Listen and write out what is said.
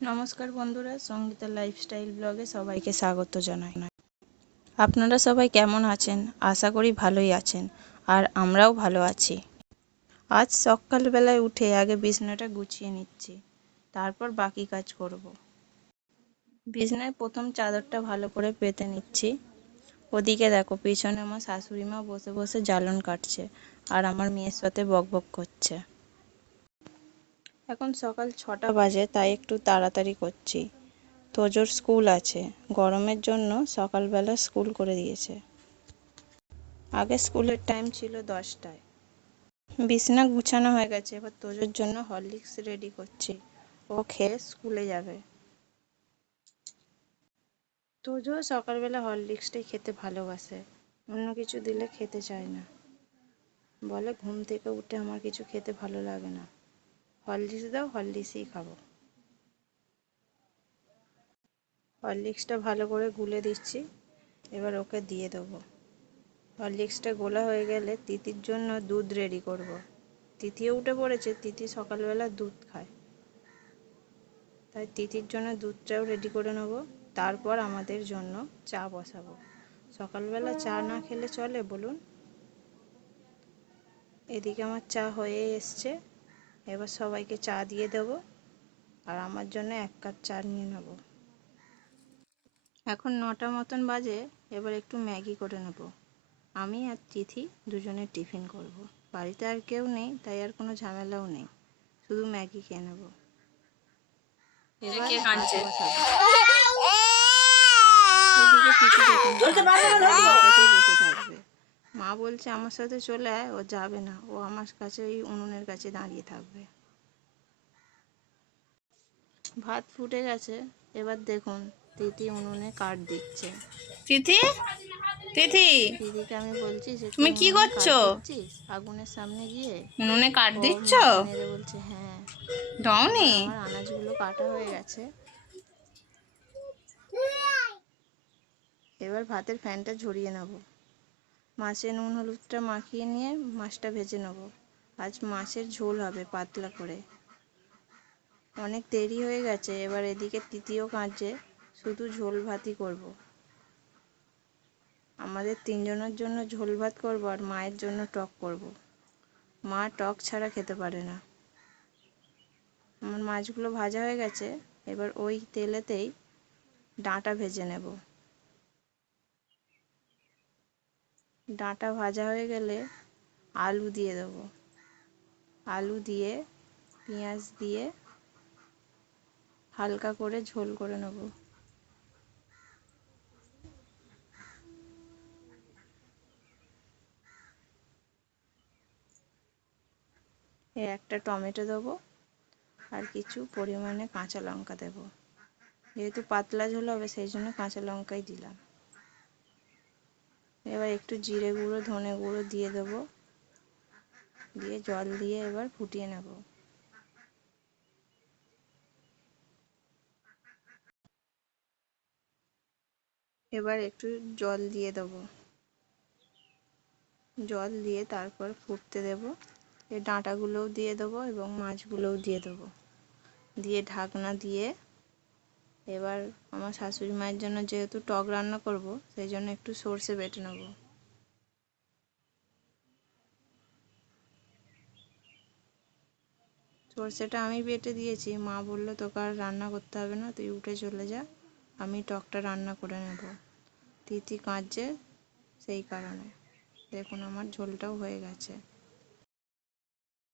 নমস্কার বন্ধুরা, সঙ্গীতা লাইফস্টাইল ব্লগে সবাইকে স্বাগত জানাই। আপনারা সবাই কেমন আছেন? আশা করি ভালোই আছেন, আর আমরাও ভালো আছি। আজ সকালবেলায় উঠে আগে বিছানাটা গুছিয়ে নিচ্ছি, তারপর বাকি কাজ করব। বিছানায় প্রথম চাদরটা ভালো করে পেতে নিচ্ছি। ওদিকে দেখো, পিছনে আমার শাশুড়ি মা বসে বসে জ্বালন কাটছে, আর আমার মেয়ের সাথে বকবক করছে। এখন সকাল 6টা বাজে, তাই একটু তাড়াতাড়ি করছি। তোজোর স্কুল আছে, গরমের জন্য সকালবেলা স্কুল করে দিয়েছে। আগে স্কুলের টাইম ছিল 10টায়। বিছানা গুছানো হয়ে গেছে, এবার তোজোর জন্য হরলিক্স রেডি করছি। ও খেয়ে স্কুলে যাবে। তোজো সকালবেলা হরলিক্সটাই খেতে ভালোবাসে, অন্য কিছু দিলে খেতে চায় না। বলে ঘুম থেকে উঠে আমার কিছু খেতে ভালো লাগে না, হরলিক্স দাও, হরলিক্সই খাবো। হরলিক্সটা ভালো করে গুলে দিচ্ছি, এবার ওকে দিয়ে দেবো। হরলিক্সটা গোলা হয়ে গেলে তিতির জন্য দুধ রেডি করব। তিতিও উঠে পড়েছে, তিতি সকালবেলা দুধ খায়, তাই তিতির জন্য দুধটাও রেডি করে নেব। তারপর আমাদের জন্য চা বসাবো। সকালবেলা চা না খেলে চলে বলুন? এদিকে আমার চা হয়ে এসছে, এবার সবাইকে চা দিয়ে দেব, আর আমার জন্য 1 কাপ চা নিয়ে নেব। এখন 9টা মতন বাজে, এবার একটু ম্যাগি করে নেব। আমি আর তিথি দুজনে টিফিন করব। বাড়িতে আর কেউ নেই, তাই আর কোনো ঝামেলাও নেই, শুধু ম্যাগি খেয়ে নেব। এবার ভাত বসাবো। এদিকে তিথি দেখুন বসে থাকবে। মা বলছে আমার সাথে চলে আয়, ও যাবে না, ও আমার কাছে ওই উনুনের কাছে দাঁড়িয়ে থাকবে। ভাত ফুটে গেছে, এবার দেখুন তিথি উনুনে কাঠ দিচ্ছে। তিথি, তিথি, দিদিকে আমি বলছি যে তুমি কি উনুনে কাঠ করছো? দিচ্ছিস আগুনের সামনে গিয়ে? উনুনে কাঠ ও দিচ্ছ? মাথা নেড়ে বলছে হ্যাঁ। এবার দাওনি? আমার আনাজগুলো কাটা হয়ে গেছে, এবার ভাতের ফ্যানটা ঝরিয়ে নেব। মাছে নুন হলুদটা মাখিয়ে নিয়ে মাছটা ভেজে নেব। আজ মাছের ঝোল হবে পাতলা করে। অনেক দেরি হয়ে গেছে, এবার এদিকে তিতিও কাঁদছে, শুধু ঝোল ভাতই করব। আমাদের 3জনের জন্য ঝোল ভাত করব, আর মায়ের জন্য টক করব। মা টক ছাড়া খেতে পারে না। আমার মাছগুলো ভাজা হয়ে গেছে, এবার ওই তেলেতেই ডাঁটা ভেজে নেব। ডাঁটা ভাজা হয়ে গেলে আলু দিয়ে দেবো। আলু দিয়ে পেঁয়াজ দিয়ে হালকা করে ঝোল করে নেব। একটা টমেটো দেবো, আর কিছু পরিমাণে কাঁচা লঙ্কা দেব। যেহেতু পাতলা ঝোল হবে, সেই জন্য কাঁচা লঙ্কাই দিলাম। এবার একটু জিরে গুঁড়ো ধনে গুঁড়ো দিয়ে দেবো, দিয়ে জল দিয়ে এবার ফুটিয়ে নেব। এবার একটু জল দিয়ে দেবো, জল দিয়ে তারপর ফুটতে দেব। এই ডাঁটাগুলোও দিয়ে দেবো এবং মাছগুলোও দিয়ে দেবো, দিয়ে ঢাকনা দিয়ে এবার আমার শাশুড়ি মায়ের জন্য যেহেতু টক রান্না করব, সেই জন্য একটু সর্ষে বেটে নেব। সর্ষেটা আমি বেটে দিয়েছি, মা বললো তোকে আর রান্না করতে হবে না, তুই উঠে চলে যা, আমি টকটা রান্না করে নেব। তিথি কাঁদছে, সেই কারণে। দেখুন আমার ঝোলটাও হয়ে গেছে।